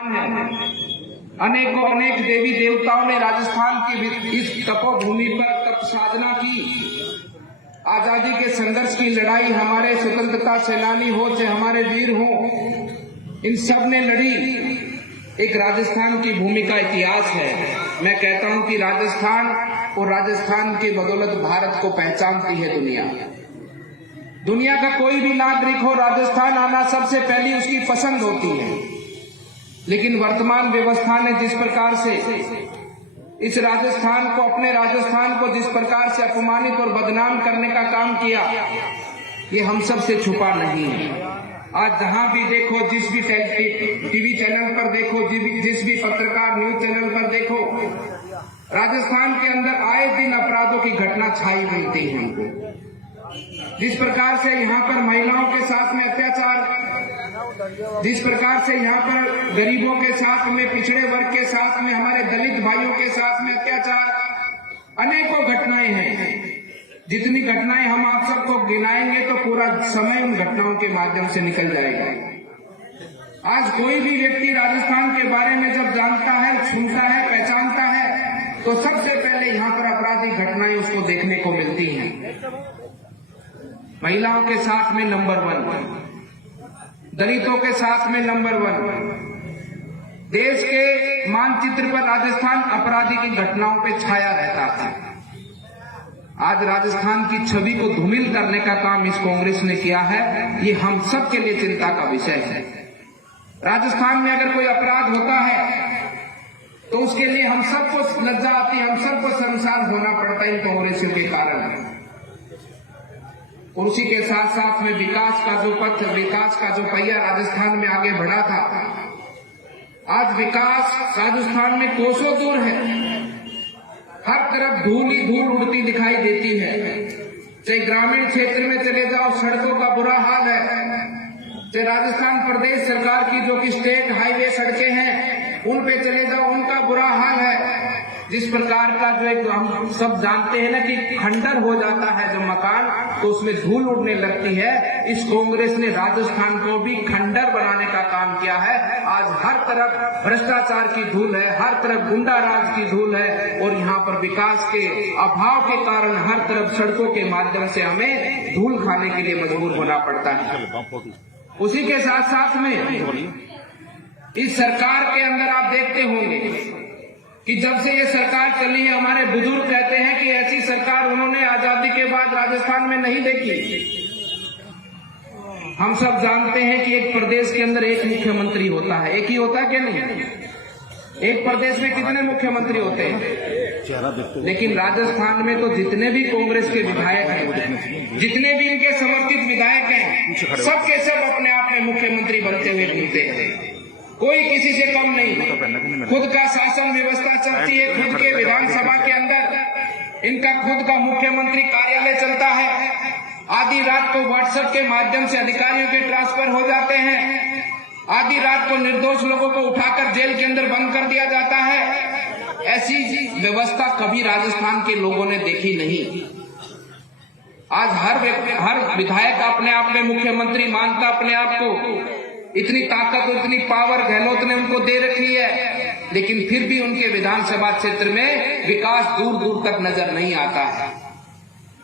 अनेकों अनेक देवी देवताओं ने राजस्थान की इस तपोभूमि पर तप साधना की। आजादी के संघर्ष की लड़ाई हमारे स्वतंत्रता सेनानी हो चाहे हमारे वीर हो, इन सब ने लड़ी। एक राजस्थान की भूमि का इतिहास है। मैं कहता हूं कि राजस्थान और राजस्थान की बदौलत भारत को पहचानती है दुनिया। दुनिया का कोई भी नागरिक हो, राजस्थान आना सबसे पहली उसकी पसंद होती है। लेकिन वर्तमान व्यवस्था ने जिस प्रकार से इस राजस्थान को, अपने राजस्थान को जिस प्रकार से अपमानित और बदनाम करने का काम किया, ये हम सब से छुपा नहीं है। आज जहां भी देखो, जिस भी टीवी चैनल पर देखो, जिस भी पत्रकार न्यूज चैनल पर देखो, राजस्थान के अंदर आए दिन अपराधों की घटना छाई मिलती है हमको। जिस प्रकार से यहाँ पर महिलाओं के साथ में अत्याचार, जिस प्रकार से यहाँ पर गरीबों के साथ में, पिछड़े वर्ग के साथ में, हमारे दलित भाइयों के साथ में अत्याचार, अनेकों घटनाएं हैं। जितनी घटनाएं हम आप सबको गिनाएंगे तो पूरा समय उन घटनाओं के माध्यम से निकल जाएगा। आज कोई भी व्यक्ति राजस्थान के बारे में जब जानता है, सुनता है, पहचानता है, तो सबसे पहले यहाँ पर आपराधिक घटनाएं उसको देखने को मिलती हैं। महिलाओं के साथ में नंबर 1, दलितों के साथ में नंबर 1। देश के मानचित्र पर राजस्थान अपराधी की घटनाओं पे छाया रहता था। आज राजस्थान की छवि को धूमिल करने का काम इस कांग्रेस ने किया है। ये हम सब के लिए चिंता का विषय है। राजस्थान में अगर कोई अपराध होता है तो उसके लिए हम सबको लज्जा आती है, हम सबको शर्मसार होना पड़ता है इन कांग्रेसियों के कारण। और उसी के साथ साथ में विकास का जो पथ, विकास का जो पहिया राजस्थान में आगे बढ़ा था, आज विकास राजस्थान में कोसों दूर है। हर तरफ धूल ही धूल उड़ती दिखाई देती है। चाहे ग्रामीण क्षेत्र में चले जाओ, सड़कों का बुरा हाल है। चाहे राजस्थान प्रदेश सरकार की जो कि स्टेट हाईवे सड़कें हैं, उन पे चले जाओ, उनका बुरा हाल है। जिस प्रकार का जो एक हम सब जानते हैं ना कि खंडर हो जाता है जो मकान, तो उसमें धूल उड़ने लगती है। इस कांग्रेस ने राजस्थान को भी खंडर बनाने का काम किया है। आज हर तरफ भ्रष्टाचार की धूल है, हर तरफ गुंडा राज की धूल है, और यहाँ पर विकास के अभाव के कारण हर तरफ सड़कों के माध्यम से हमें धूल खाने के लिए मजबूर होना पड़ता है। उसी के साथ साथ में इस सरकार के अंदर आप देखते होंगे कि जब से ये सरकार चली है, हमारे बुजुर्ग कहते हैं कि ऐसी सरकार उन्होंने आजादी के बाद राजस्थान में नहीं देखी। हम सब जानते हैं कि एक प्रदेश के अंदर एक मुख्यमंत्री होता है। एक ही होता है कि नहीं? एक प्रदेश में कितने मुख्यमंत्री होते हैं? लेकिन राजस्थान में तो जितने भी कांग्रेस के विधायक हैं, जितने भी इनके समर्थित विधायक हैं, सबके सब अपने आप में मुख्यमंत्री बनते हुए घूमते हैं। कोई किसी से कम नहीं। खुद का शासन व्यवस्था चलती है, खुद के विधानसभा के अंदर इनका खुद का मुख्यमंत्री कार्यालय चलता है। आधी रात को व्हाट्सएप के माध्यम से अधिकारियों के ट्रांसफर हो जाते हैं। आधी रात को निर्दोष लोगों को उठाकर जेल के अंदर बंद कर दिया जाता है। ऐसी व्यवस्था कभी राजस्थान के लोगों ने देखी नहीं। आज हर विधायक अपने आप में मुख्यमंत्री मानता अपने आप को। इतनी ताकत, इतनी पावर गहलोत ने उनको दे रखी है, लेकिन फिर भी उनके विधानसभा क्षेत्र में विकास दूर दूर तक नजर नहीं आता है।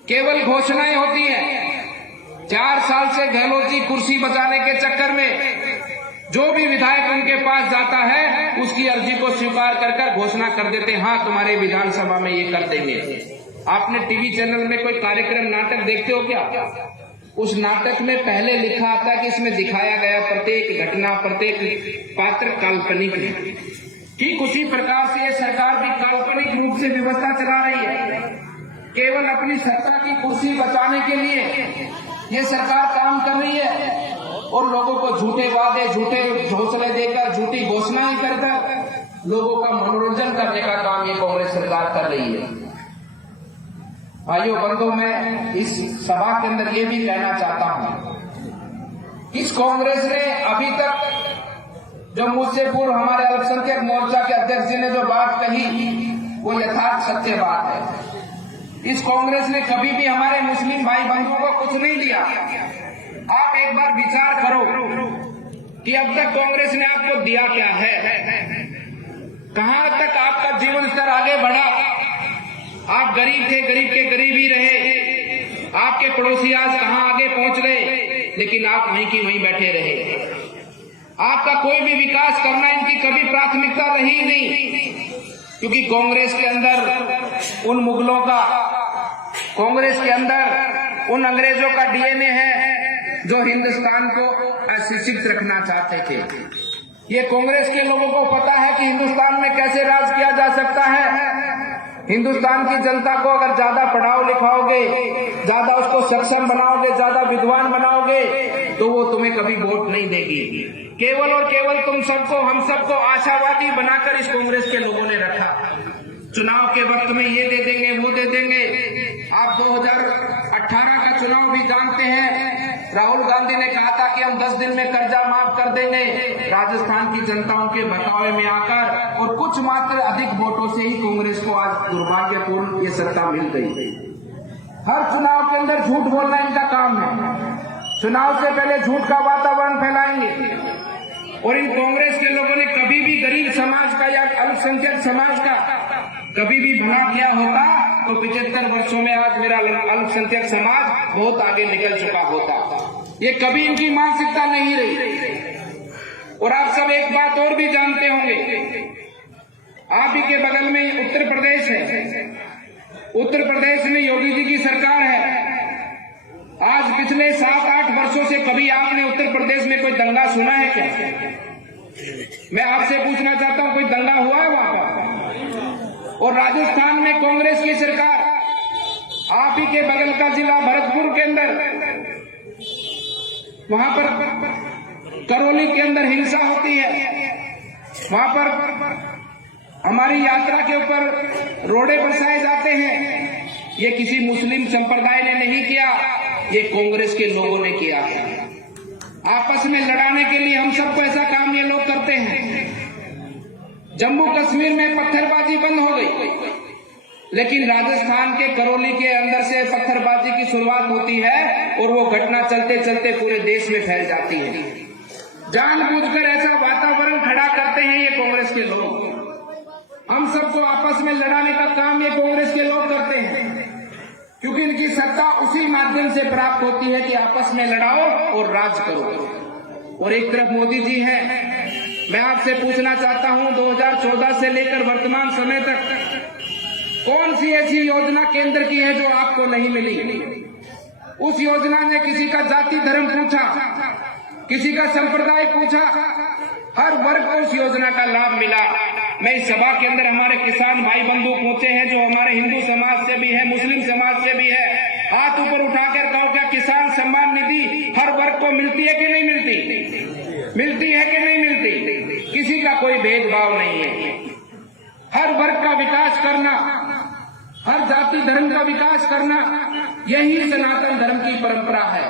केवल घोषणाएं होती हैं। 4 साल से गहलोत जी कुर्सी बचाने के चक्कर में जो भी विधायक उनके पास जाता है, उसकी अर्जी को स्वीकार कर घोषणा कर देते हैं, हाँ तुम्हारे विधानसभा में ये कर देंगे। आपने टीवी चैनल में कोई कार्यक्रम, नाटक देखते हो क्या? उस नाटक में पहले लिखा आता है कि इसमें दिखाया गया प्रत्येक घटना, प्रत्येक पात्र काल्पनिक है। ठीक उसी प्रकार से ये सरकार भी काल्पनिक रूप से व्यवस्था चला रही है। केवल अपनी सत्ता की कुर्सी बचाने के लिए ये सरकार काम कर रही है, और लोगों को झूठे वादे, झूठे घोषणे देकर, झूठी घोषणाएं कर लोगों का मनोरंजन करने का काम ये कांग्रेस सरकार कर रही है। भाइयों बंधुओं, मैं इस सभा के अंदर ये भी कहना चाहता हूं, इस कांग्रेस ने अभी तक जो मुझसे पूर्व हमारे अल्पसंख्यक मोर्चा के अध्यक्ष जी ने जो बात कही, वो यथार्थ सत्य बात है। इस कांग्रेस ने कभी भी हमारे मुस्लिम भाई बंधुओं को कुछ नहीं दिया। आप एक बार विचार करो कि अब तक कांग्रेस ने आपको दिया क्या है, कहां तक आपका जीवन स्तर आगे बढ़ा। आप गरीब थे, गरीब के गरीब ही रहे। आपके पड़ोसी आज कहां आगे पहुंच गए, लेकिन आप वहीं की वहीं बैठे रहे। आपका कोई भी विकास करना इनकी कभी प्राथमिकता रही नहीं, क्योंकि कांग्रेस के अंदर उन मुगलों का, कांग्रेस के अंदर उन अंग्रेजों का डीएनए है जो हिंदुस्तान को अशिक्षित रखना चाहते थे। ये कांग्रेस के लोगों को पता है कि हिंदुस्तान में कैसे राज किया जा सकता है। हिंदुस्तान की जनता को अगर ज्यादा पढ़ाओ लिखाओगे, ज्यादा उसको सक्षम बनाओगे, ज्यादा विद्वान बनाओगे, तो वो तुम्हें कभी वोट नहीं देगी। केवल और केवल तुम सबको, हम सबको आशावादी बनाकर इस कांग्रेस के लोगों ने रखा। चुनाव के वक्त में ये दे देंगे, वो दे देंगे। आप 2018 का चुनाव भी जानते हैं। राहुल गांधी ने कहा था कि हम 10 दिन में कर्जा माफ कर देंगे। राजस्थान की जनताओं के बहकावे में आकर और कुछ मात्र अधिक वोटों से ही कांग्रेस को आज दुर्भाग्यपूर्ण ये सत्ता मिल गई। हर चुनाव के अंदर झूठ बोलना इनका काम है। चुनाव से पहले झूठ का वातावरण फैलाएंगे। और इन कांग्रेस के लोगों ने कभी भी गरीब समाज का या अल्पसंख्यक समाज का कभी भी भला किया होता तो 75 वर्षों में आज मेरा अल्पसंख्यक समाज बहुत आगे निकल चुका होता। ये कभी इनकी मानसिकता नहीं रही। और आप सब एक बात और भी जानते होंगे, आप ही के बगल में उत्तर प्रदेश है। उत्तर प्रदेश में योगी जी की सरकार है। आज पिछले 7-8 वर्षों से कभी आपने उत्तर प्रदेश में कोई दंगा सुना है क्या? मैं आपसे पूछना चाहता हूं, कोई दंगा हुआ है वहां पर? और राजस्थान में कांग्रेस की सरकार, आप ही के बगल का जिला भरतपुर के अंदर, वहां पर करौली के अंदर हिंसा होती है। वहां पर हमारी यात्रा के ऊपर रोड़े बरसाए जाते हैं। ये किसी मुस्लिम संप्रदाय ने नहीं किया, ये कांग्रेस के लोगों ने किया है। आपस में लड़ाने के लिए हम सबको ऐसा काम ये लोग करते हैं। जम्मू कश्मीर में पत्थरबाजी बंद हो गई, लेकिन राजस्थान के करौली के अंदर से पत्थरबाजी की शुरुआत होती है और वो घटना चलते चलते पूरे देश में फैल जाती है। जानबूझकर ऐसा वातावरण खड़ा करते हैं ये कांग्रेस के लोग। हम सबको आपस में लड़ाने का काम ये कांग्रेस के लोग करते हैं, क्योंकि इनकी सत्ता उसी माध्यम से प्राप्त होती है कि आपस में लड़ाओ और राज करो। और एक तरफ मोदी जी हैं। मैं आपसे पूछना चाहता हूं, 2014 से लेकर वर्तमान समय तक कौन सी ऐसी योजना केंद्र की है जो आपको नहीं मिली? उस योजना ने किसी का जाति धर्म पूछा, किसी का संप्रदाय पूछा, हर वर्ग को उस योजना का लाभ मिला। मैं इस सभा के अंदर हमारे किसान भाई बंधु पहुंचे हैं जो हमारे हिंदू समाज से भी है, मुस्लिम समाज से भी है। हाथ ऊपर उठाकर कहो, क्या किसान सम्मान निधि हर वर्ग को मिलती है कि नहीं मिलती? मिलती है कि नहीं मिलती? किसी का कोई भेदभाव नहीं है। हर वर्ग का विकास करना, हर जाति धर्म का विकास करना, यही सनातन धर्म की परंपरा है।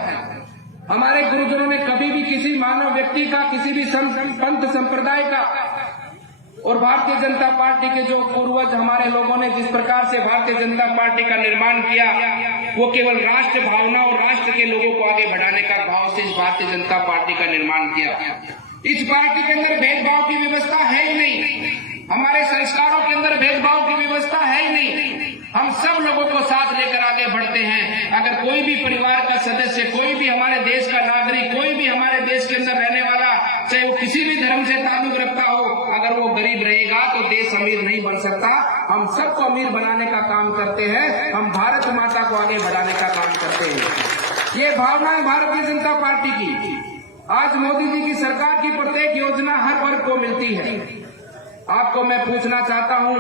हमारे गुरुजनों ने कभी भी किसी मानव व्यक्ति का, किसी भी पंथ संप्रदाय का, और भारतीय जनता पार्टी के जो पूर्वज हमारे लोगों ने जिस प्रकार से भारतीय जनता पार्टी का निर्माण किया, वो केवल राष्ट्र भावना और राष्ट्र के लोगों को आगे बढ़ाने का भाव से इस भारतीय जनता पार्टी का निर्माण किया। इस पार्टी के अंदर भेदभाव की व्यवस्था है ही नहीं। हमारे संस्कारों के अंदर भेदभाव की व्यवस्था है ही नहीं। हम सब लोगों को साथ लेकर आगे बढ़ते हैं। अगर कोई भी परिवार का सदस्य, कोई भी हमारे देश का नागरिक, कोई भी हमारे देश के अंदर रहने वाला, चाहे वो किसी भी धर्म से ताल्लुक रखता हो, अगर वो गरीब रहेगा तो देश अमीर नहीं बन सकता। हम सबको अमीर बनाने का काम करते हैं। हम भारत माता को आगे बढ़ाने का काम करते हैं। ये भावना है भारतीय जनता पार्टी की। आज मोदी जी की सरकार की प्रत्येक योजना हर वर्ग को मिलती है। आपको मैं पूछना चाहता हूं,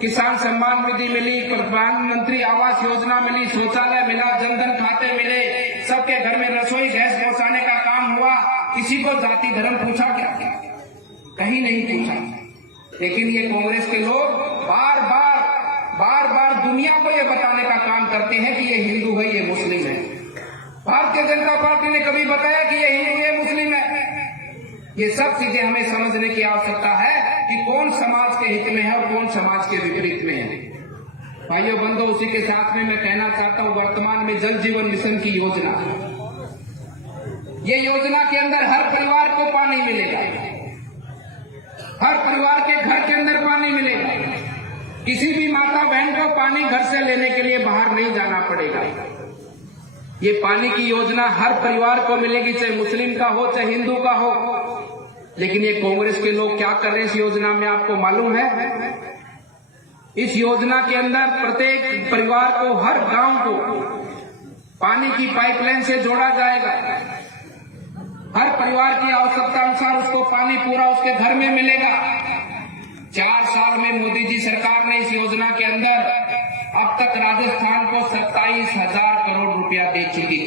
किसान सम्मान निधि मिली, प्रधानमंत्री आवास योजना मिली, शौचालय मिला, जनधन खाते मिले, सबके घर में रसोई गैस पहुंचाने का काम हुआ। किसी को जाति धर्म पूछा क्या? कहीं नहीं पूछा। लेकिन ये कांग्रेस के लोग बार बार दुनिया को ये बताने का काम करते हैं कि ये हिंदू है, ये मुस्लिम है। भारतीय जनता पार्टी ने कभी बताया कि ये हिंदू है, मुस्लिम है? ये सब चीजें हमें समझने की आवश्यकता है कि कौन समाज के हित में है और कौन समाज के विपरीत में है। भाइयों बंधुओं, उसी के साथ में मैं कहना चाहता हूं, वर्तमान में जल जीवन मिशन की योजना, ये योजना के अंदर हर परिवार को पानी मिलेगा, हर परिवार के घर के अंदर पानी मिलेगा। किसी भी माता बहन को पानी घर से लेने के लिए बाहर नहीं जाना पड़ेगा। ये पानी की योजना हर परिवार को मिलेगी, चाहे मुस्लिम का हो चाहे हिंदू का हो। लेकिन ये कांग्रेस के लोग क्या कर रहे हैं इस योजना में, आपको मालूम है? इस योजना के अंदर प्रत्येक परिवार को, हर गांव को पानी की पाइपलाइन से जोड़ा जाएगा। हर परिवार की आवश्यकता अनुसार उसको पानी पूरा उसके घर में मिलेगा। 4 साल में मोदी जी सरकार ने इस योजना के अंदर अब तक राजस्थान को 27,000 करोड़ रुपया दे चुकी।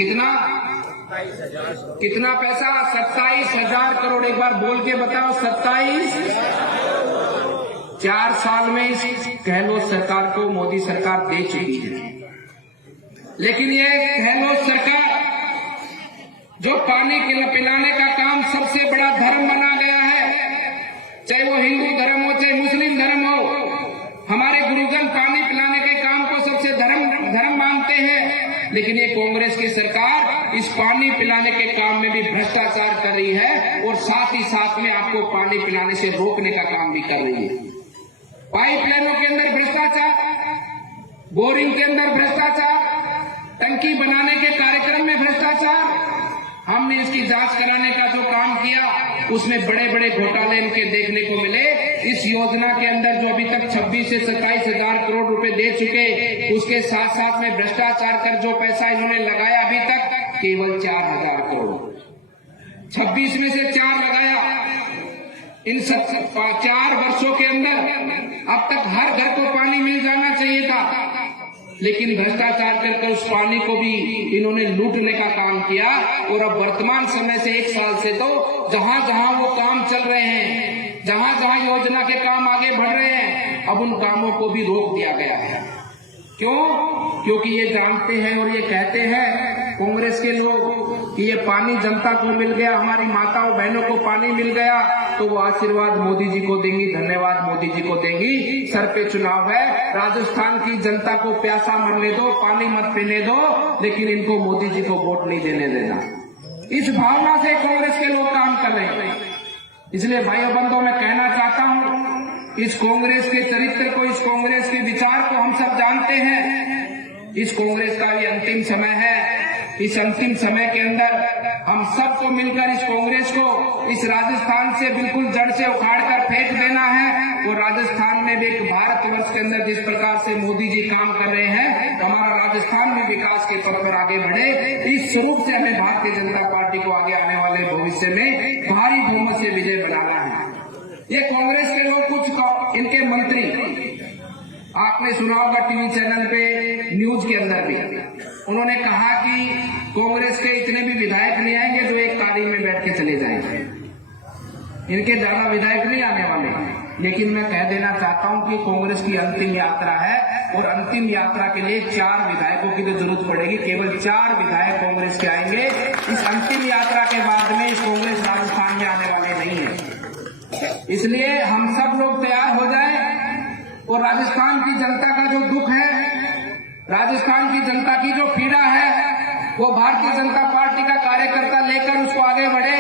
कितना पैसा? 27,000 करोड़। एक बार बोल के बताओ, 27। 4 साल में इस गहलोत सरकार को मोदी सरकार दे चुकी है। लेकिन ये गहलोत सरकार जो पानी पिलाने का काम सबसे बड़ा धर्म बना गया है, चाहे वो हिंदू धर्म हो चाहे मुस्लिम धर्म हो, हमारे गुरुजन पानी पिलाने के काम को सबसे धर्म मानते हैं। लेकिन ये कांग्रेस की सरकार इस पानी पिलाने के काम में भी भ्रष्टाचार कर रही है और साथ ही साथ में आपको पानी पिलाने से रोकने का काम भी कर रही है। पाइपलाइनों के अंदर भ्रष्टाचार, बोरिंग के अंदर भ्रष्टाचार, टंकी बनाने के कार्यक्रम में भ्रष्टाचार। हमने इसकी जांच कराने का जो काम किया उसमें बड़े बड़े घोटाले इनके देखने को मिले। इस योजना के अंदर जो अभी तक 26 से 27,000 करोड़ रुपए दे चुके, उसके साथ साथ में भ्रष्टाचार कर जो पैसा इन्होंने लगाया अभी तक केवल 4,000 करोड़। 26 में से 4 लगाया। इन 4 वर्षों के अंदर अब तक हर घर को पानी मिल जाना चाहिए था, लेकिन भ्रष्टाचार कर उस पानी को भी इन्होंने लूटने का काम किया। और अब वर्तमान समय से 1 साल से तो जहां जहां वो काम चल रहे हैं, जहां जहां योजना के काम आगे बढ़ रहे हैं, अब उन कामों को भी रोक दिया गया है। क्यों? क्योंकि ये जानते हैं और ये कहते हैं कांग्रेस के लोग कि ये पानी जनता को मिल गया, हमारी माताओं बहनों को पानी मिल गया तो वो आशीर्वाद मोदी जी को देंगी, धन्यवाद मोदी जी को देंगी। सर पे चुनाव है, राजस्थान की जनता को प्यासा मरने दो, पानी मत पीने दो, लेकिन इनको मोदी जी को वोट नहीं देने देना। इस भावना से कांग्रेस के लोग काम कर रहे हैं। इसलिए भाइयों बंधुओं मैं कहना चाहता हूं, इस कांग्रेस के चरित्र को, इस कांग्रेस के विचार को हम सब जानते हैं। इस कांग्रेस का भी अंतिम समय है। इस अंतिम समय के अंदर हम सबको मिलकर इस कांग्रेस को इस राजस्थान से बिल्कुल जड़ से उखाड़कर फेंक देना है। और राजस्थान में भी एक भारतवर्ष के अंदर जिस प्रकार से मोदी जी काम कर रहे हैं, हमारा राजस्थान में विकास के पथ पर आगे बढ़े। इस स्वरूप से हमें भारतीय जनता पार्टी को आगे आने वाले भविष्य में भारी बहुमत से विजय बनाना है। ये कांग्रेस के लोग, कुछ इनके मंत्री, आपने सुना होगा टीवी चैनल पे, न्यूज के अंदर भी, उन्होंने कहा कि कांग्रेस के इतने भी विधायक नहीं आएंगे जो एक कालीन में बैठ के चले जाएंगे। इनके ज्यादा विधायक नहीं आने वाले। लेकिन मैं कह देना चाहता हूं कि कांग्रेस की अंतिम यात्रा है और अंतिम यात्रा के लिए 4 विधायकों की तो जरूरत पड़ेगी। केवल 4 विधायक कांग्रेस के आएंगे। इस अंतिम यात्रा के बाद में कांग्रेस राजस्थान में आने वाले नहीं है। इसलिए हम सब लोग तैयार हो जाएं और राजस्थान की जनता का जो दुख है, राजस्थान की जनता की जो पीड़ा है, वो भारतीय जनता पार्टी का कार्यकर्ता लेकर उसको आगे बढ़े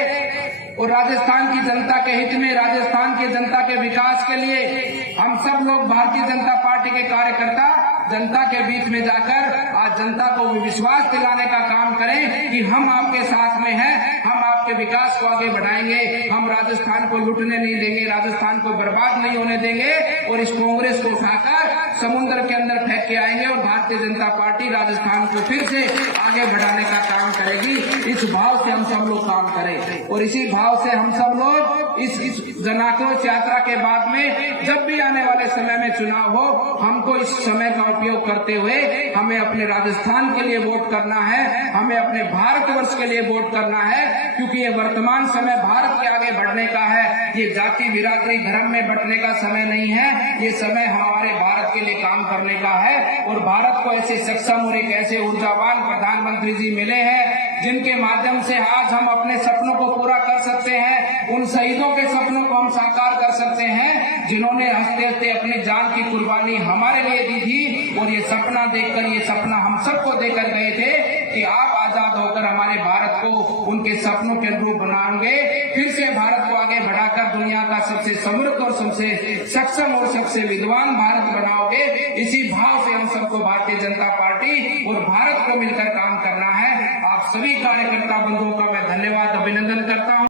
और राजस्थान की जनता के हित में, राजस्थान की जनता के विकास के लिए हम सब लोग भारतीय जनता पार्टी के कार्यकर्ता जनता के बीच में जाकर आज जनता को विश्वास दिलाने का काम करें कि हम आपके साथ में हैं, हम आपके विकास को आगे बढ़ाएंगे, हम राजस्थान को लूटने नहीं देंगे, राजस्थान को बर्बाद नहीं होने देंगे और इस कांग्रेस को उठाकर समुद्र के अंदर फेंक के आएंगे और भारतीय जनता पार्टी राजस्थान को फिर से आगे बढ़ाने का काम करेगी। इस भाव से हम सब लोग काम करें और इसी भाव से हम सब लोग इस जन आक्रोश यात्रा के बाद में जब भी आने वाले समय में चुनाव हो, हमको इस समय का उपयोग करते हुए हमें अपने राजस्थान के लिए वोट करना है, हमें अपने भारतवर्ष के लिए वोट करना है, क्योंकि ये वर्तमान समय भारत के आगे बढ़ने का है। ये जाति बिरादरी धर्म में बंटने का समय नहीं है, ये समय हमारे भारत के लिए काम करने का है। और भारत को ऐसे सक्षम और एक ऐसे ऊर्जावान प्रधानमंत्री जी मिले हैं जिनके माध्यम से आज हम अपने सपनों को पूरा कर सकते हैं, उन शहीदों के सपनों को हम साकार कर सकते हैं जिन्होंने हंसते हंसते अपनी जान की कुर्बानी हमारे लिए दी थी। और ये सपना देखकर, ये सपना हम सबको देकर गए थे कि आप आजाद होकर हमारे भारत को उनके सपनों के अनुरूप बनाएंगे, फिर से भारत को आगे बढ़ाकर दुनिया का सबसे समृद्ध और सबसे सक्षम और सबसे विद्वान भारत बनाओगे। इसी भाव से हम सबको भारतीय जनता पार्टी और भारत को मिलकर काम करना है। आप सभी कार्यकर्ता बंधुओं का मैं धन्यवाद अभिनंदन करता हूं।